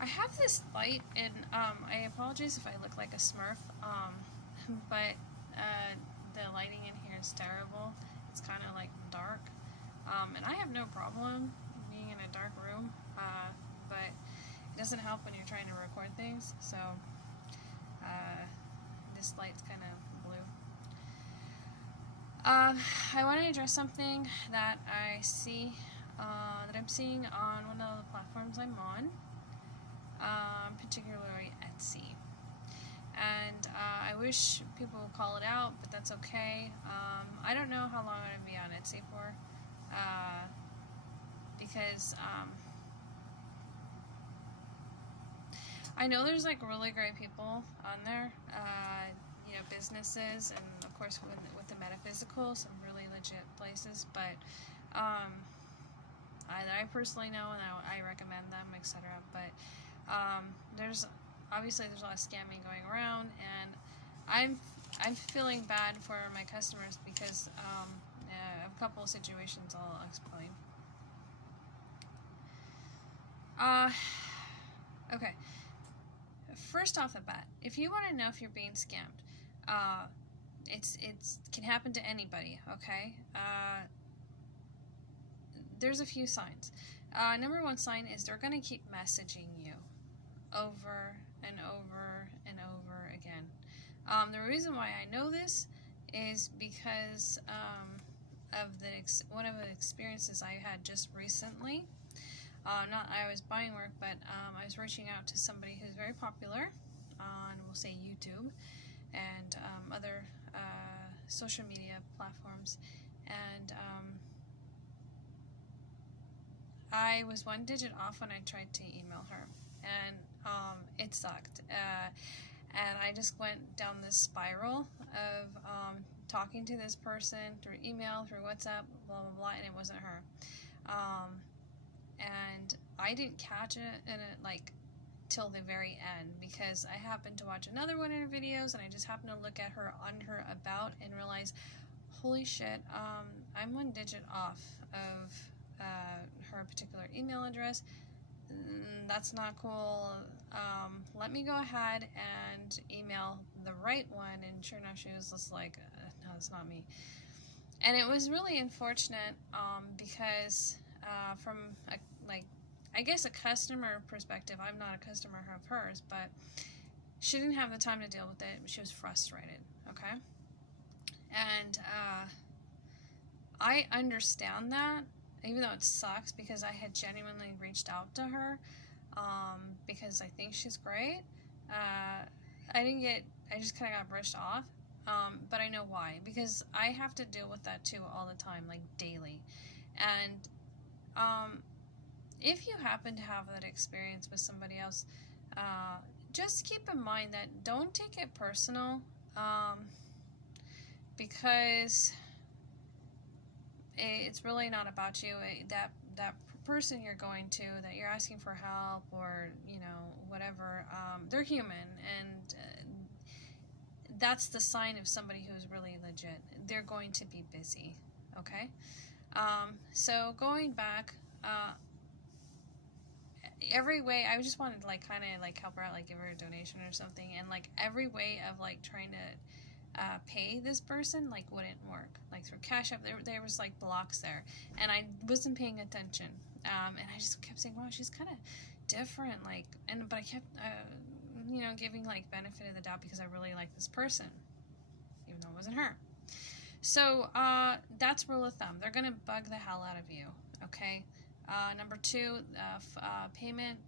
I have this light, and I apologize if I look like a Smurf, but the lighting in here is terrible. It's kind of like dark, and I have no problem being in a dark room, but it doesn't help when you're trying to record things, so this light's kind of blue. I want to address something that I see, that I'm seeing on one of the platforms I'm on, particularly Etsy. And I wish people would call it out, but that's okay. I don't know how long I'm going to be on Etsy for, because I know there's like really great people on there, you know, businesses, and of course with the metaphysical, some really legit places, but I personally know, and I recommend them, etc. But there's obviously a lot of scamming going around, and I'm feeling bad for my customers because of a couple of situations I'll explain. Okay. First off the bat, if you want to know if you're being scammed, it can happen to anybody. Okay. There's a few signs. Number one sign is they're going to keep messaging you over and over and over again. The reason why I know this is because of one of the experiences I had just recently. Not I was buying work, but I was reaching out to somebody who's very popular on, we'll say, YouTube and other social media platforms, and I was one digit off when I tried to email her, and it sucked. And I just went down this spiral of talking to this person through email, through WhatsApp, blah, blah, blah, and it wasn't her. And I didn't catch it like till the very end, because I happened to watch another one of her videos, and I just happened to look at her on her about and realize, holy shit, I'm one digit off of her particular email address. That's not cool. Let me go ahead and email the right one, and sure enough, she was just like, no, it's not me. And it was really unfortunate, because from I guess a customer perspective, I'm not a customer of hers, but she didn't have the time to deal with it. She was frustrated, okay? And I understand that, even though it sucks, because I had genuinely reached out to her, because I think she's great. I just kind of got brushed off, but I know why, because I have to deal with that too all the time, like daily. And if you happen to have that experience with somebody else, just keep in mind that don't take it personal, because it's really not about you. That person you're going to, that you're asking for help, or you know, whatever, they're human, and that's the sign of somebody who's really legit. They're going to be busy, okay? So going back, every way, I just wanted to like kind of like help her out, like give her a donation or something, and like every way of like trying to pay this person like wouldn't work, like through Cash App. There was like blocks there, and I wasn't paying attention, and I just kept saying, wow, she's kind of different, like, but I kept you know, giving like benefit of the doubt, because I really like this person, even though it wasn't her. So that's rule of thumb. They're gonna bug the hell out of you, okay? Number two, payment,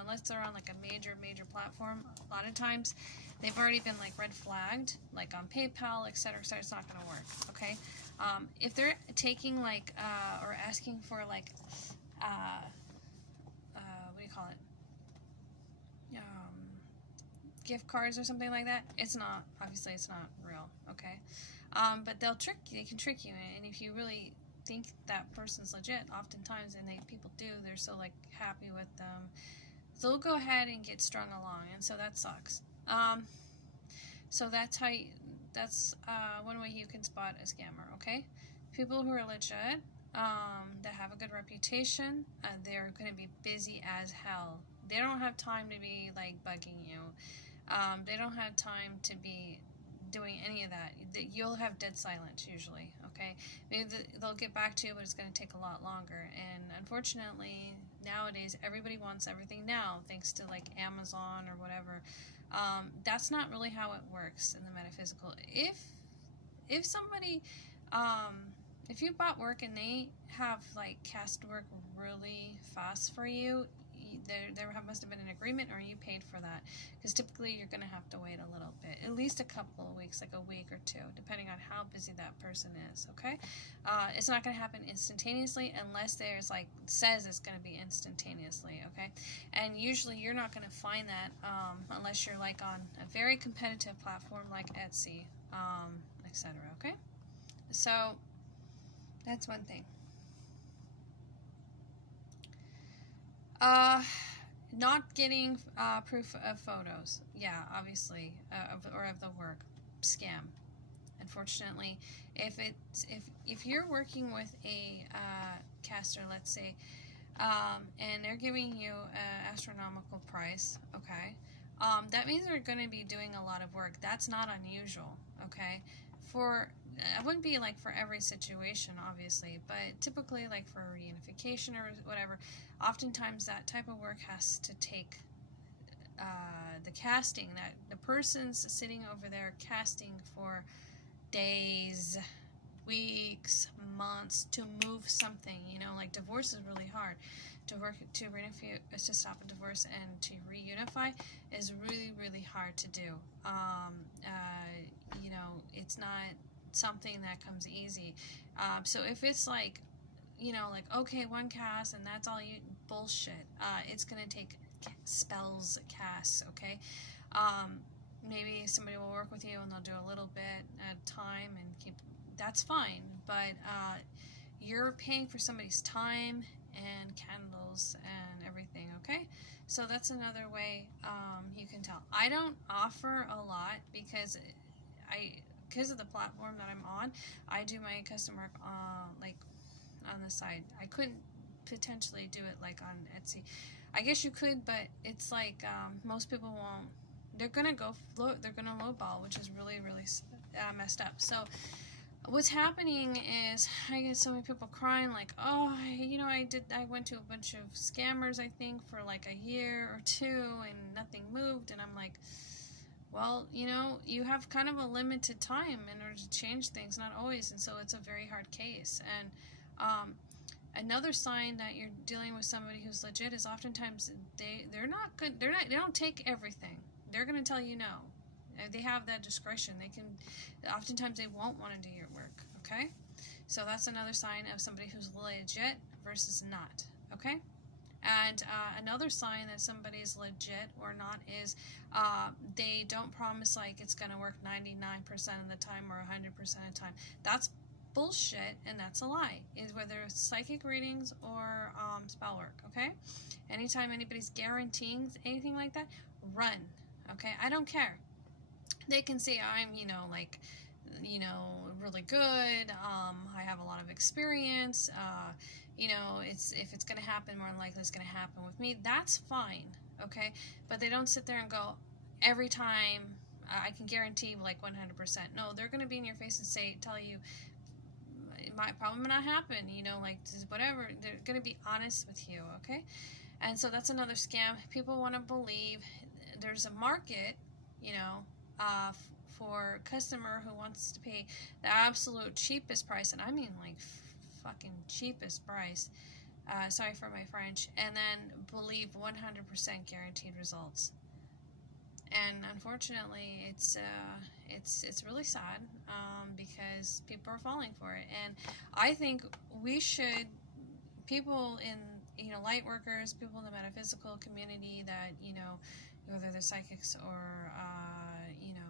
unless they're on like a major platform, a lot of times they've already been like red flagged, like on PayPal, etc., etc. It's not going to work, okay? If they're taking like, or asking for like, what do you call it? Gift cards or something like that, it's not, obviously it's not real, okay? But they can trick you, and if you really think that person's legit, oftentimes, and people do, they're so like happy with them, so they'll go ahead and get strung along, and so that sucks. So that's one way you can spot a scammer, okay? People who are legit, that have a good reputation, they're going to be busy as hell. They don't have time to be like bugging you. They don't have time to be doing any of that. You'll have dead silence usually, okay? Maybe they'll get back to you, but it's going to take a lot longer. And unfortunately, nowadays, everybody wants everything now, thanks to like Amazon or whatever. That's not really how it works in the metaphysical. If somebody, if you bought work and they have like cast work really fast for you, there must have been an agreement, or you paid for that, because typically you're going to have to wait a little bit, at least a couple of weeks, like a week or two, depending on how busy that person is, okay? It's not going to happen instantaneously unless there's like says it's going to be instantaneously, okay? And usually you're not going to find that unless you're like on a very competitive platform like Etsy, etc., okay? So that's one thing. Not getting proof of photos. Yeah, obviously, of the work. Scam. Unfortunately, if you're working with a caster, let's say, and they're giving you an astronomical price, okay, that means they're going to be doing a lot of work. That's not unusual, okay? It wouldn't be like for every situation, obviously, but typically like for reunification or whatever, oftentimes that type of work has to take the casting, that the person's sitting over there casting for days, weeks, months to move something, you know, like divorce is really hard. To stop a divorce and to reunify is really, really hard to do. You know, it's not something that comes easy. So if it's like, you know, like, okay, one cast and that's all you, bullshit. It's going to take spells casts, okay? Maybe somebody will work with you and they'll do a little bit at a time and keep, that's fine. But you're paying for somebody's time and candles and everything, okay? So that's another way you can tell. I don't offer a lot because of the platform that I'm on. I do my custom work like on the side. I couldn't potentially do it like on Etsy. I guess you could, but it's like most people won't. They're gonna lowball, which is really, really messed up. So what's happening is I get so many people crying like, oh, you know, I went to a bunch of scammers, I think, for like a year or two and nothing moved. And I'm like, well, you know, you have kind of a limited time in order to change things, not always. And so it's a very hard case. And another sign that you're dealing with somebody who's legit is oftentimes they're not good. They don't take everything. They're going to tell you no. They have that discretion. Oftentimes they won't want to do your work, okay? So that's another sign of somebody who's legit versus not, okay? And another sign that somebody's legit or not is they don't promise like it's going to work 99% of the time or 100% of the time. That's bullshit, and that's a lie. Is whether it's psychic readings or spell work, okay? Anytime anybody's guaranteeing anything like that, run, okay? I don't care. They can say I'm, you know, like, you know, really good. I have a lot of experience. You know, if it's going to happen, more than likely it's going to happen with me. That's fine, okay? But they don't sit there and go, every time I can guarantee like 100%. No, they're going to be in your face and tell you, it might probably not happen, you know, like whatever. They're going to be honest with you, okay? And so that's another scam. People want to believe there's a market, you know, for a customer who wants to pay the absolute cheapest price, and I mean like fucking cheapest price, sorry for my French, and then believe 100% guaranteed results. And unfortunately, it's really sad because people are falling for it. And I think we should, people in, you know, light workers, people in the metaphysical community that, you know, whether they're psychics or you know,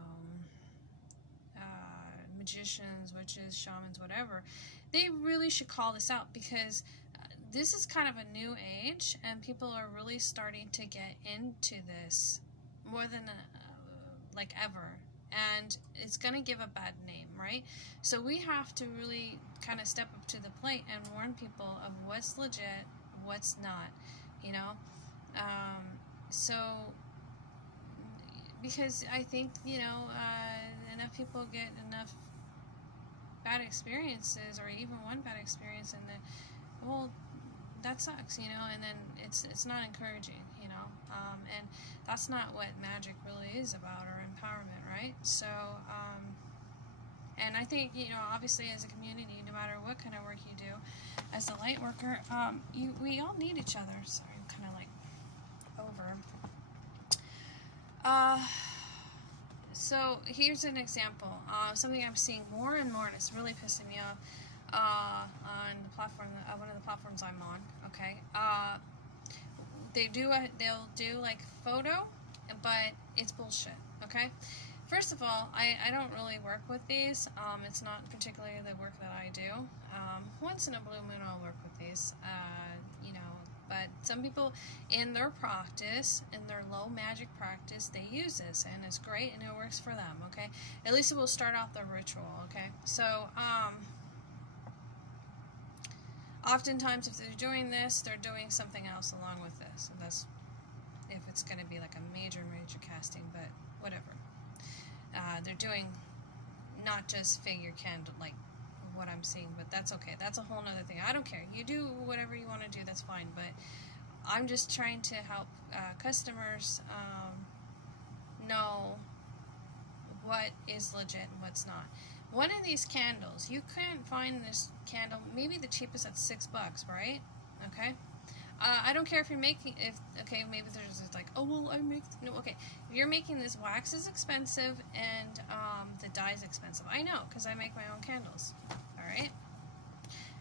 magicians, witches, shamans, whatever, they really should call this out, because this is kind of a new age and people are really starting to get into this more than like ever, and it's going to give a bad name, right? So we have to really kind of step up to the plate and warn people of what's legit, what's not, you know. So, because I think, you know, enough people get enough bad experiences, or even one bad experience, and then, well, that sucks, you know, and then it's not encouraging, you know, and that's not what magic really is about, or empowerment, right? So, and I think, you know, obviously as a community, no matter what kind of work you do, as a light worker, we all need each other. Sorry, I'm kind of like over. So here's an example. Something I'm seeing more and more, and it's really pissing me off. On the platform, one of the platforms I'm on. Okay. They'll do like photo, but it's bullshit. Okay. First of all, I don't really work with these. It's not particularly the work that I do. Once in a blue moon, I'll work with these. You know. But some people, in their practice, in their low magic practice, they use this, and it's great, and it works for them, okay? At least it will start off the ritual, okay? So, oftentimes, if they're doing this, they're doing something else along with this. And that's if it's going to be like a major casting, but whatever. They're doing not just figure candle, like what I'm seeing, but that's okay. That's a whole nother thing. I don't care. You do whatever you want to do, that's fine. But I'm just trying to help customers know what is legit and what's not. One of these candles, you can't find this candle, maybe the cheapest at $6, right? Okay. I don't care if you're making, okay, maybe there's like, oh, well, no, okay. If you're making this, wax is expensive, and the dye is expensive. I know, because I make my own candles, all right?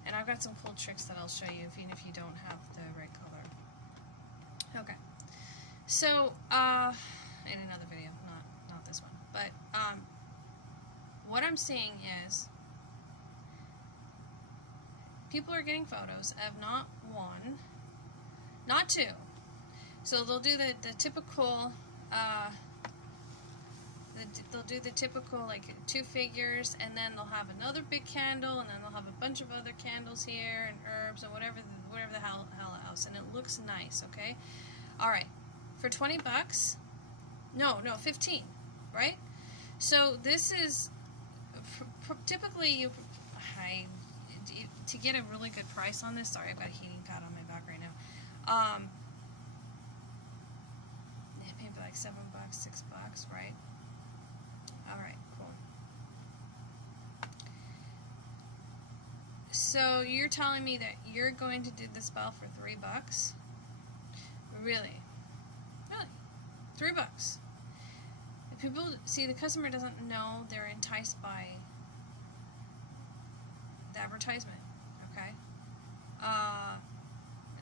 And I've got some cool tricks that I'll show you, even if you don't have the right color. Okay. So, in another video, not this one, but what I'm seeing is people are getting photos of not one, not two. So they'll do the typical, they'll do the typical like 2 figures, and then they'll have another big candle, and then they'll have a bunch of other candles here, and herbs, and whatever the hell else, and it looks nice, okay? Alright, for $20, no, 15, right? So this is, typically to get a really good price on this, sorry, I've got a heating pad on my back right now, maybe like $7, $6, right? Alright, cool. So you're telling me that you're going to do the spell for $3? Really? Really? $3. If people see, the customer doesn't know, they're enticed by the advertisement, okay?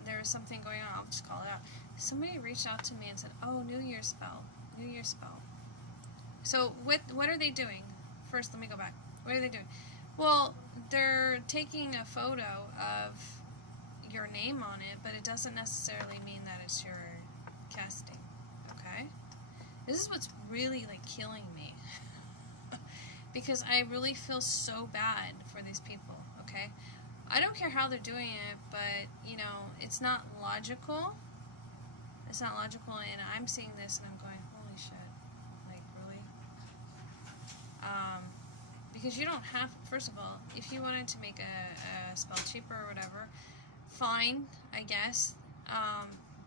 There is something going on, I'll just call it out. Somebody reached out to me and said, oh, New Year's spell. So what are they doing? First, let me go back. What are they doing? Well, they're taking a photo of your name on it, but it doesn't necessarily mean that it's your casting, okay? This is what's really, like, killing me. Because I really feel so bad for these people, okay? I don't care how they're doing it, but, you know, it's not logical. It's not logical, and I'm seeing this, and I'm going, holy shit. Like, really? Because you don't have, first of all, if you wanted to make a spell cheaper or whatever, fine, I guess.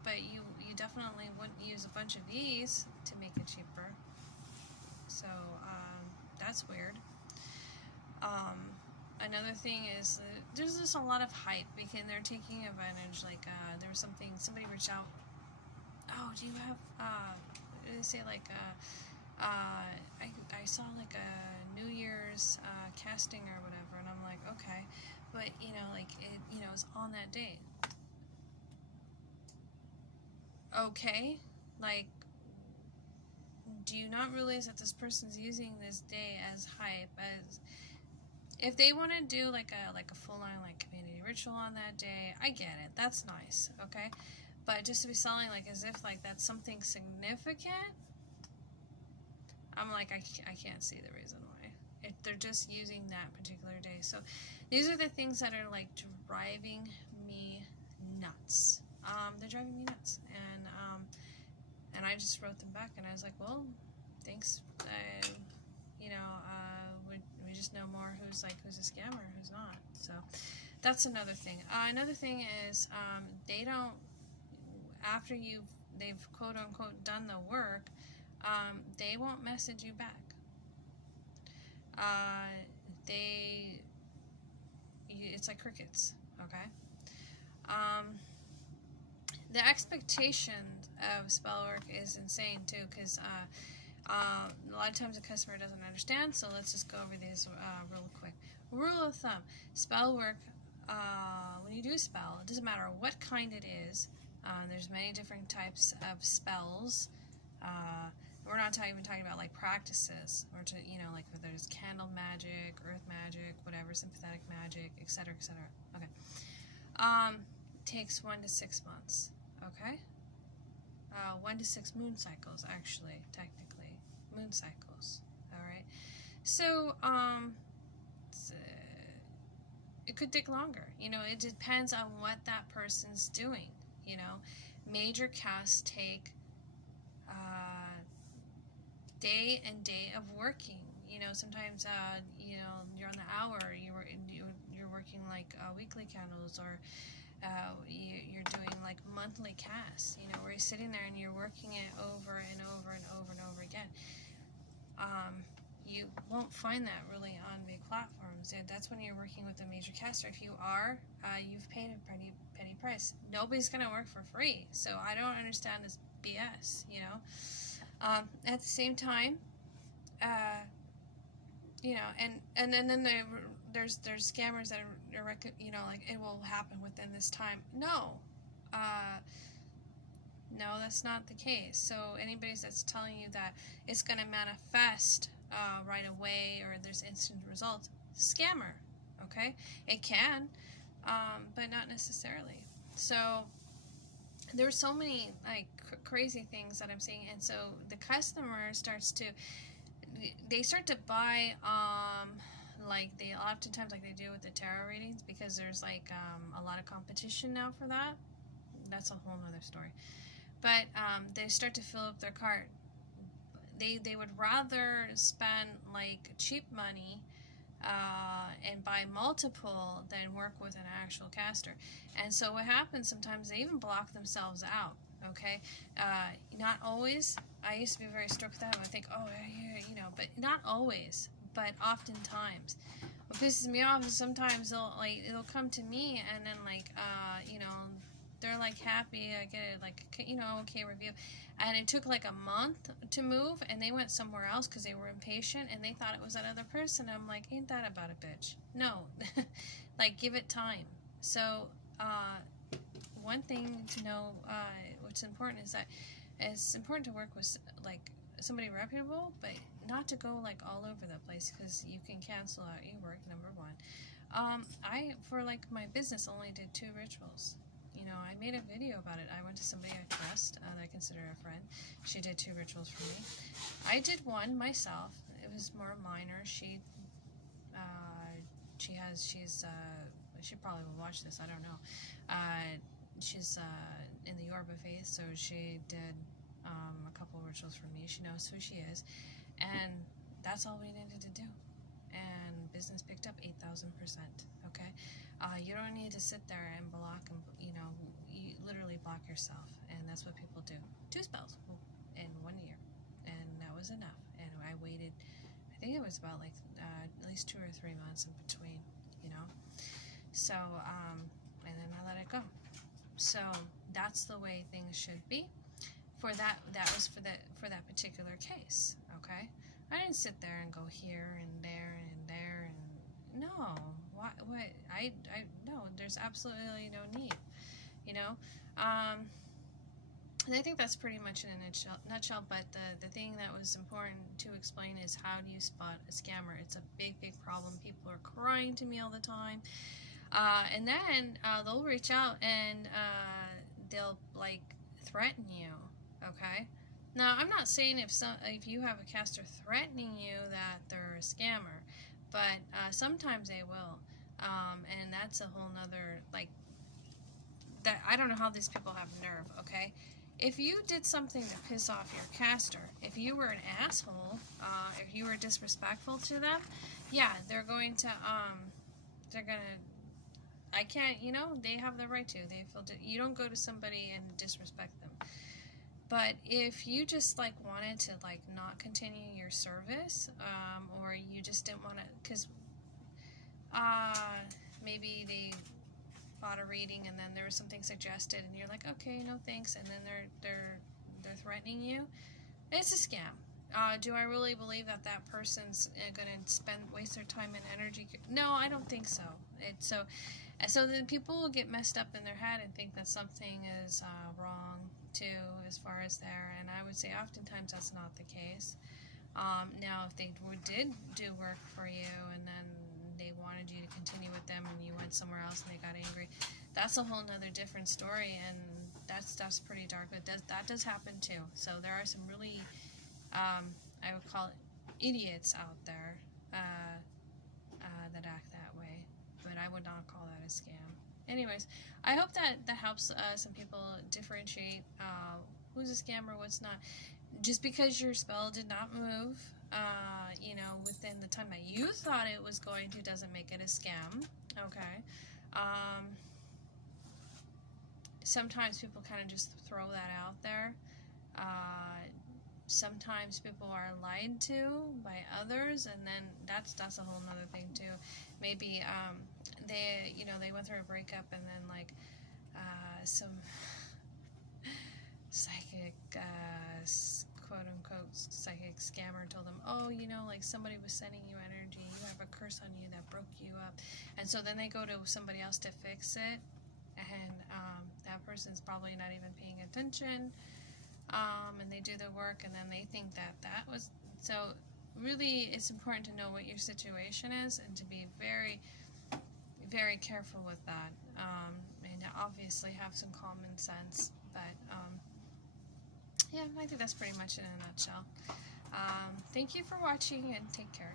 But you definitely wouldn't use a bunch of these to make it cheaper. So, that's weird. Another thing is there's just a lot of hype because they're taking advantage. Like, there was somebody reached out. Oh, do you have, what did they say, like, I saw like a New Year's casting or whatever, and I'm like, okay, but, you know, like, it, you know, it's on that day. Okay, like, do you not realize that this person's using this day as hype? As if they want to do like a full-on like community ritual on that day, I get it. That's nice, okay? But just to be selling like as if like that's something significant, I'm like, I can't see the reason why. If they're just using that particular day. So these are the things that are like driving me nuts. They're driving me nuts, and And I just wrote them back, and I was like, well, thanks. You know, we just know more who's a scammer, who's not. So that's another thing. Another thing is they don't, after they've quote unquote done the work, they won't message you back. It's like crickets. Okay. The expectation of spell work is insane too, because a lot of times the customer doesn't understand. So let's just go over these real quick. Rule of thumb: spell work. When you do a spell, it doesn't matter what kind it is. There's many different types of spells. We're not even talking about like practices, or to, you know, like whether it's candle magic, earth magic, whatever, sympathetic magic, etc., etc. Okay. Takes 1 to 6 months. Okay. 1 to 6 moon cycles, actually, technically, moon cycles. All right. So it could take longer. You know, it depends on what that person's doing. You know, major casts take day and day of working. You know, sometimes you know, you're on the hour. You're working like weekly candles, or you're doing like monthly casts. You know, where you're sitting there and you're working it over and over and over and over again. You won't find that really on big platforms. That's when you're working with a major caster. If you are, you've paid a pretty penny price. Nobody's gonna work for free. So I don't understand this BS. You know. At the same time, you know, and then there's scammers that are, you know, like it will happen within this time. No, no, that's not the case. So anybody that's telling you that it's going to manifest right away, or there's instant results, scammer. Okay, it can, but not necessarily. So there's so many like crazy things that I'm seeing, and so the customer starts to buy like they oftentimes, like they do with the tarot readings, because there's like a lot of competition now for that. That's a whole nother story. But they start to fill up their cart. They would rather spend like cheap money and buy multiple than work with an actual caster. And so what happens sometimes, they even block themselves out. Okay, not always. I used to be very strict with that. I would think, oh yeah, you know, but not always. But oftentimes, what pisses me off is sometimes it'll come to me, and then like you know, they're like happy, I get it, like, you know, okay, review, and it took like a month to move, and they went somewhere else because they were impatient and they thought it was that other person. I'm like, ain't that about a bitch? No. Like, give it time. So one thing to know, what's important, is that it's important to work with like somebody reputable, but not to go like all over the place, because you can cancel out your work, number one. I, for like my business, only did 2 rituals. You know, I made a video about it. I went to somebody I trust, that I consider a friend. She did 2 rituals for me. I did one myself. It was more minor. She probably will watch this. I don't know. She's in the Yorba faith, so she did a couple of rituals for me. She knows who she is, and that's all we needed to do. And business picked up 8,000%. Okay. You don't need to sit there and block, and you know, you literally block yourself, and that's what people do. 2 spells in 1 year, and that was enough. And I waited, I think it was about like at least 2 or 3 months in between, you know. So and then I let it go. So that's the way things should be. For that was for that particular case. Okay, I didn't sit there and go here and there and there and no. What no, there's absolutely no need, you know. And I think that's pretty much in a nutshell. But the thing that was important to explain is, how do you spot a scammer? It's a big problem. People are crying to me all the time, and then they'll reach out and they'll like threaten you. Okay. Now, I'm not saying if you have a caster threatening you that they're a scammer, but sometimes they will. And that's a whole nother, like, that I don't know how these people have nerve, okay? if you did something to piss off your caster, if you were an asshole, if you were disrespectful to them, yeah, they're going to, I can't, you know, they have the right to. They feel you don't go to somebody and disrespect them. But if you just like wanted to like not continue your service, or you just didn't want to, because maybe they bought a reading and then there was something suggested and you're like, okay, no thanks, and then they're threatening you, it's a scam. Do I really believe that that person's going to waste their time and energy? No, I don't think so. So then people will get messed up in their head and think that something is wrong too, as far as there. And I would say oftentimes that's not the case. Now, if they did do work for you and then they wanted you to continue with them and you went somewhere else and they got angry, that's a whole nother different story, and that stuff's pretty dark. But that does happen too. So there are some really, I would call it idiots out there that act that way, but I would not call that a scam. Anyways, I hope that helps some people differentiate who's a scammer, what's not. Just because your spell did not move, you know, within the time that you thought it was going to, doesn't make it a scam. Okay. Sometimes people kind of just throw that out there. Sometimes people are lied to by others, and then that's a whole nother thing too. Maybe they went through a breakup, and then like some psychic quote unquote psychic scammer told them, oh, you know, like somebody was sending you energy, you have a curse on you that broke you up, and so then they go to somebody else to fix it, and that person's probably not even paying attention. And they do the work, and then they think that was, so really it's important to know what your situation is and to be very, very careful with that, and obviously have some common sense. But yeah, I think that's pretty much it in a nutshell. Thank you for watching, and take care.